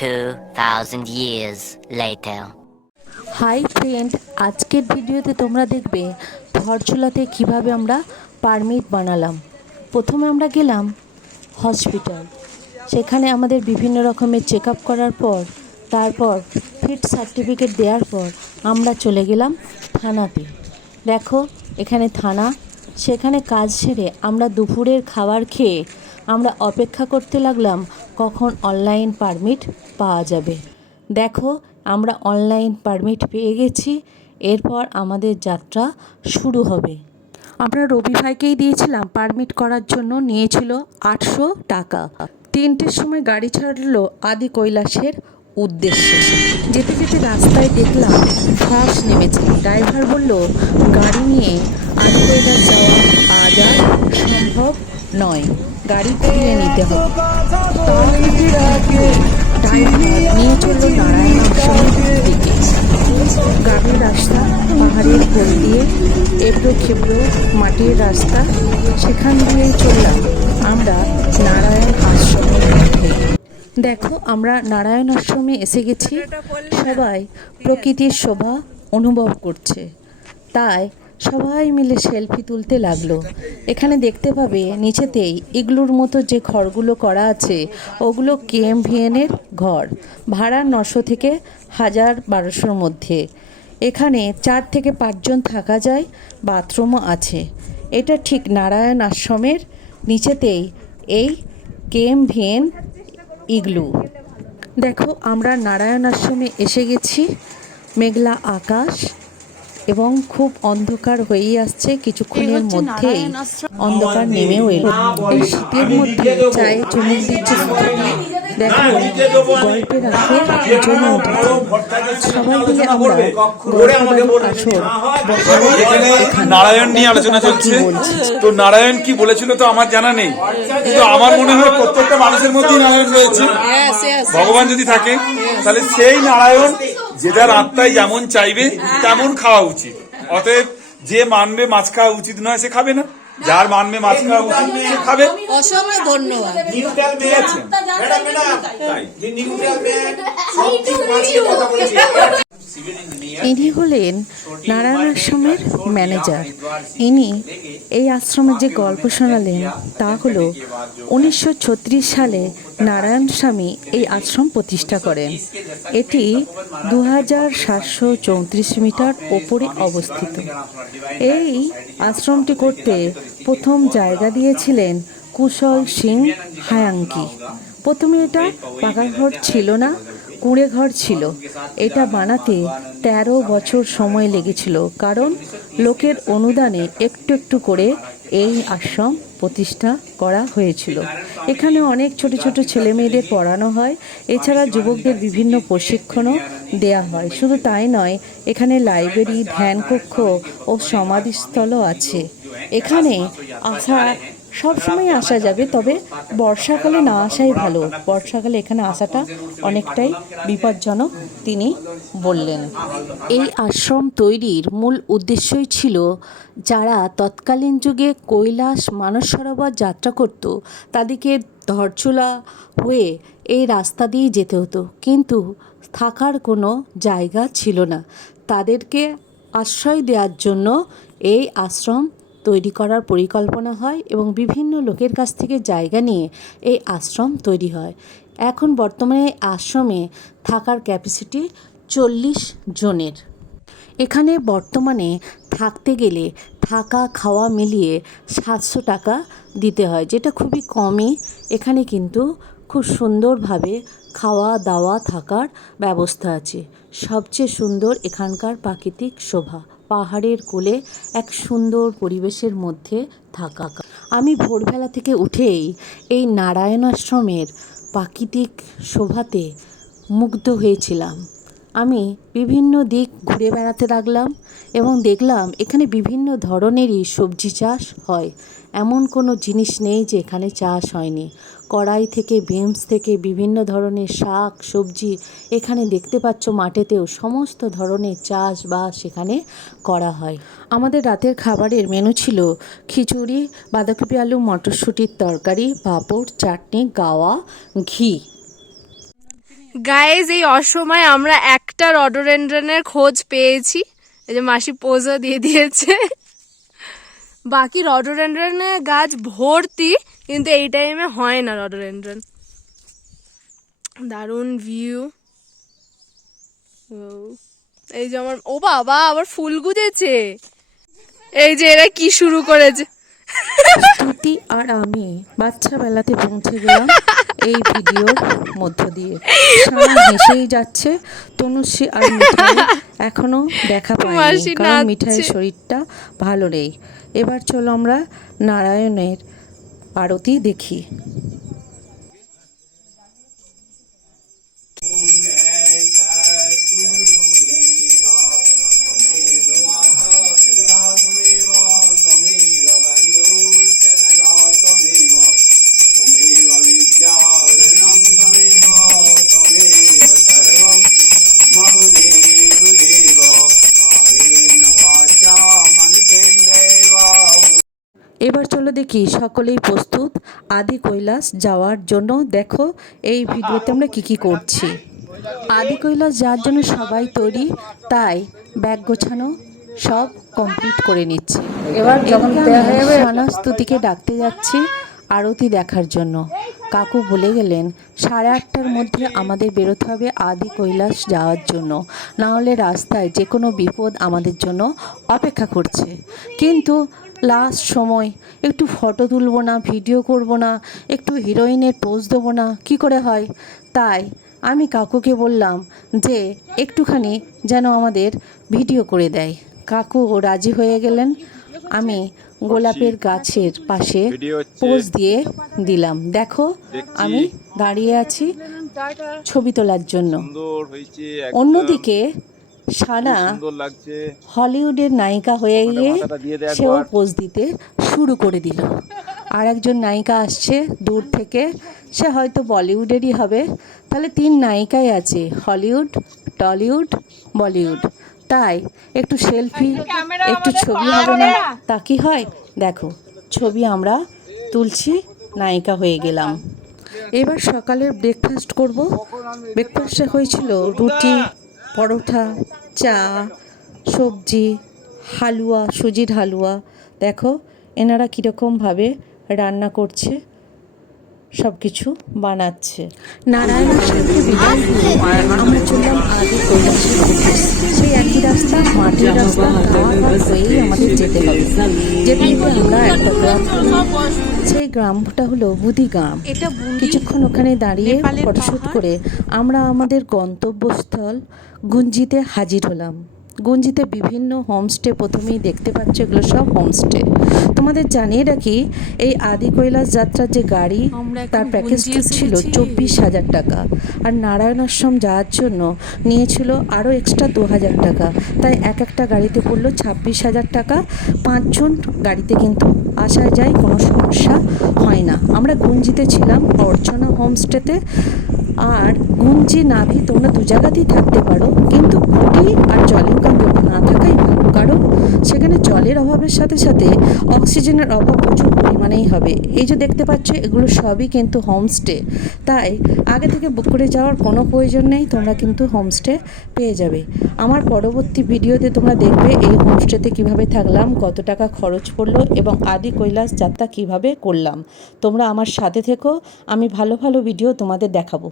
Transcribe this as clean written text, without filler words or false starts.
2,000 years later. Hi friend, আজকের ভিডিওতে তোমরা দেখবে ধারচুলাতে কিভাবে আমরা পারমিট বানালাম। প্রথমে আমরা গেলাম হসপিটাল, সেখানে আমাদের বিভিন্ন রকমের চেক আপ করার পর তারপর ফিট সার্টিফিকেট দেওয়ার পর আমরা চলে গেলাম থানাতে। দেখো এখানে থানা, সেখানে কাজ সেরে আমরা দুপুরের খাবার খেয়ে আমরা অপেক্ষা করতে লাগলাম কখন অনলাইন পারমিট পাওয়া যাবে। দেখো আমরা অনলাইন পারমিট পেয়ে গেছি, এরপর আমাদের যাত্রা শুরু হবে। আমরা রবি ভাইকেই দিয়েছিলাম পারমিট করার জন্য, নিয়েছিল 800 টাকা। 3টের সময় গাড়ি ছাড়লো আদি কৈলাসের উদ্দেশ্যে। যেতে যেতে রাস্তায় দেখলাম ধস নেমেছে। ড্রাইভার বলল গাড়ি নিয়ে আদি কৈলাস যাওয়া আজ আর সম্ভব নয়, গাড়ি ফিরিয়ে নিতে হবে। ড্রাইভার নিয়ে চলল নারায়ণ আশ্রমের দিকে। গ্রামের রাস্তা, পাহাড়ের কোল দিয়ে এবড়ো খেবড়ো মাটির রাস্তা, সেখান দিয়েই চললাম আমরা নারায়ণ আশ্রমের মধ্যে। দেখো আমরা নারায়ণ আশ্রমে এসে গেছি। সবাই প্রকৃতির শোভা অনুভব করছে, তাই সবাই মিলে সেলফি তুলতে লাগলো। এখানে দেখতে পাবে নিচেতেই ইগলুর মতো যে ঘরগুলো করা আছে ওগুলো KMVN-এর ঘর, ভাড়া 900 থেকে 1000-1200-র মধ্যে। এখানে 4 থেকে 5 জন থাকা যায়, বাথরুমও আছে। এটা ঠিক নারায়ণ আশ্রমের নিচেতেই এই KMVN ইগলু। দেখো আমরা নারায়ণ আশ্রমে এসে গেছি। মেঘলা আকাশ এবং খুব অন্ধকার হয়েই আসছে, কিছুক্ষণের মধ্যেই অন্ধকার নেমেও এলো। এই শীতের মধ্যে চায়ে চুমুক দিচ্ছে। দেখো গল্পের আসর জমে উঠেছে। সবাই মিলে আমরা গল্পের আসর নারায়ণ নিয়ে আলোচনা চলছে। তো নারায়ণ কি বলেছিল তো আমার জানা নেই, কিন্তু আমার মনে হয় প্রত্যেকটা মানুষের মধ্যেই নারায়ণ রয়েছে। ভগবান যদি থাকে তাহলে সেই নারায়ণ যে যার আত্মায় যেমন চাইবে তেমন খাওয়া উচিত। অতএব যে মানবে মাছ খাওয়া উচিত নয় সে খাবে না, যার মানবে মাছ খাওয়া উচিত সে খাবে। অসংখ্য ধন্যবাদ। ইনি হলেন নারায়ণ আশ্রমের ম্যানেজার। ইনি এই আশ্রমের যে গল্প শোনালেন তা হলো 1936 সালে নারায়ণ স্বামী এই আশ্রম প্রতিষ্ঠা করেন। এটি 2734 মিটার ওপরে অবস্থিত। এই আশ্রমটি করতে প্রথম জায়গা দিয়েছিলেন কুশল সিং হায়াঙ্কি। প্রথমে এটা পাকা ঘর ছিল না, কুঁড়ে ঘর ছিল। এটা বানাতে 13 বছর সময় লেগেছিল, কারণ লোকের অনুদানে একটু একটু করে এই আশ্রম প্রতিষ্ঠা করা হয়েছিল। এখানে অনেক ছোট ছোট ছেলে মেয়েদের পড়ানো হয়, এছাড়া যুবকদের বিভিন্ন প্রশিক্ষণও দেয়া হয়। শুধু তাই নয়, এখানে লাইব্রেরি, ধ্যানকক্ষ ও সমাধিস্থলও আছে। এখানে সবসময় আসা যাবে, তবে বর্ষাকালে না আসাই ভালো। বর্ষাকালে এখানে আসাটা অনেকটাই বিপজ্জনক তিনি বললেন। এই আশ্রম তৈরির মূল উদ্দেশ্যই ছিল যারা তৎকালীন যুগে কৈলাস মানস সরোবর যাত্রা করত তাদেরকে ধারচুলা হয়ে এই রাস্তা দিয়ে যেতে হতো, কিন্তু থাকার কোনো জায়গা ছিল না। তাদেরকে আশ্রয় দেওয়ার জন্য এই আশ্রম তৈরি করার পরিকল্পনা হয় এবং বিভিন্ন লোকের কাছ থেকে জায়গা নিয়ে এই আশ্রম তৈরি হয়। এখন বর্তমানে আশ্রমে থাকার ক্যাপাসিটি 40 জনের। এখানে বর্তমানে থাকতে গেলে থাকা খাওয়া মিলিয়ে 700 টাকা দিতে হয়, যেটা খুবই কমই। এখানে কিন্তু খুব সুন্দরভাবে খাওয়া দাওয়া থাকার ব্যবস্থা আছে। সবচেয়ে সুন্দর এখানকার প্রাকৃতিক শোভা, পাহাড়ের কোলে এক সুন্দর পরিবেশের মধ্যে থাকা। আমি ভোরবেলা থেকে উঠেই এই নারায়ণ আশ্রমের প্রাকৃতিক শোভাতে মুগ্ধ হয়েছিলাম। আমি বিভিন্ন দিক ঘুরে বেড়াতে লাগলাম এবং দেখলাম এখানে বিভিন্ন ধরনেরই সবজি চাষ হয়। এমন কোনো জিনিস নেই যে এখানে চাষ হয়নি। কড়াই থেকে বিনস থেকে বিভিন্ন ধরনের শাক সবজি এখানে দেখতে পাচ্ছ, মাঠেতেও সমস্ত ধরনের চাষবাস এখানে করা হয়। আমাদের রাতের খাবারের মেনু ছিল খিচুড়ি, বাঁধাকপি আলু মটরশুঁটির তরকারি, পাঁপড়, চাটনি, গাওয়া, ঘি। গাইজ এই অসময়ে আমরা একটা রডোডেনড্রনের খোঁজ পেয়েছি, এই যে মাসি পোজও দিয়ে দিয়েছে। বাকি রডোডেনড্রনের গাছ ভর্তি, কিন্তু এই টাইমে হয় না রডোডেনড্রন। দারুণ ভিউ। এই যে আমার, ও বাবা আবার ফুল গুজেছে। এই যে এরা কি শুরু করেছে। স্তুতি আর আমি বাচ্চা বেলাতে পৌঁছে গেলাম এই ভিডিওর মধ্য দিয়ে। সারা হেসেই যাচ্ছে। তনুশ্রী আর মিঠাই এখনো দেখা পায়নি, মাসি কারণ নাচছে। মিঠাইয়ের শরীরটা ভালো নেই। এবার চলো আমরা নারায়ণের আরতি দেখি। এবার চলো দেখি সকলেই প্রস্তুত আদি কৈলাস যাওয়ার জন্য। দেখো এই ভিডিওতে আমরা কি কি করছি। আদি কৈলাস যাওয়ার জন্য সবাই তৈরি, তাই ব্যাগ গোছানো সব কমপ্লিট করে নিচ্ছি। এবার যখন স্তুতিকে ডাকতে যাচ্ছি আরতি দেখার জন্য। কাকু বলে গেলেন 8:30টার মধ্যে আমাদের বেরোতে হবে আদি কৈলাস যাওয়ার জন্য, না হলে রাস্তায় যে কোনো বিপদ আমাদের জন্য অপেক্ষা করছে। কিন্তু লাস্ট সময় একটু ফটো তুলবো না, ভিডিও করব না, একটু হিরোইনের পোজ দেবো না, কি করে হয়? তাই আমি কাকুকে বললাম যে একটুখানি যেন আমাদের ভিডিও করে দেয়। কাকু রাজি হয়ে গেলেন। আমি গোলাপের গাছের পাশে পোজ দিয়ে দিলাম। দেখো আমি দাঁড়িয়ে আছি ছবি তোলার জন্য। অন্যদিকে সানা হলিউডের নায়িকা হয়ে গিয়ে সেও পোজ দিতে শুরু করে দিল। আর একজন নায়িকা আসছে দূর থেকে, সে হয়তো বলিউডেরই হবে। তাহলে 3 নায়িকাই আছে, হলিউড, টলিউড, বলিউড। তাই একটু সেলফি, একটু ছবি হবে না? তা কি হয়? দেখো ছবি আমরা তুলছি, নায়িকা হয়ে গেলাম। এবার সকালের ব্রেকফাস্ট করব। ব্রেকফাস্টে হয়েছিল রুটি, পরোটা, চা, সবজি, হালুয়া, সুজির হালুয়া। দেখো এনারা কীরকমভাবে রান্না করছে, সব কিছু বানাচ্ছে। নারায়ণের সাথে বিদায় নিয়ে আমরা চললাম আদি কৈলাসের দিকে। সেই একই রাস্তা, মাটির রাস্তা, ঘাট হয়েই আমাদের যেতে হবে। যেতে যেতে আমরা একটা গ্রাম, সেই গ্রামটা হলো বুদি গ্রাম। কিছুক্ষণ ওখানে দাঁড়িয়ে ফটোশ্যুট করে আমরা আমাদের গন্তব্যস্থল গুঞ্জিতে হাজির হলাম। গুঞ্জিতে বিভিন্ন হোমস্টে প্রথমেই দেখতে পাচ্ছ, এগুলো সব হোমস্টে। তোমাদের জানিয়ে রাখি এই আদি কৈলাস যাত্রার যে গাড়ি, তার প্যাকেজটা ছিল 24,000 টাকা। আর নারায়ণ আশ্রম যাওয়ার জন্য নিয়েছিল আরও এক্সট্রা 2,000 টাকা। তাই একটা গাড়িতে পড়লো 26,000 টাকা। 5 জন গাড়িতে কিন্তু আসা যায়, কোনো সমস্যা হয় না। আমরা গুঞ্জিতে ছিলাম অর্চনা হোমস্টেতে। আর গুঞ্জি নাভি তোমরা 2 জায়গাতেই থাকতে পারো, কিন্তু কুটি আর জলেঙ্কান্দ না থাকাই ভালো, কারণ সেখানে জলের অভাবের সাথে সাথে অক্সিজেনের অভাব প্রচুর পরিমাণেই হবে। এই যে দেখতে পাচ্ছ এগুলো সবই কিন্তু হোমস্টে, তাই আগে থেকে বুক করে যাওয়ার কোনো প্রয়োজন নেই, তোমরা কিন্তু হোমস্টে পেয়ে যাবে। আমার পরবর্তী ভিডিওতে তোমরা দেখবে এই হোমস্টেতে কিভাবে থাকলাম, কত টাকা খরচ পড়লো এবং আদি কৈলাস যাত্রা কিভাবে করলাম। তোমরা আমার সাথে থেকো, আমি ভালো ভালো ভিডিও তোমাদের দেখাবো।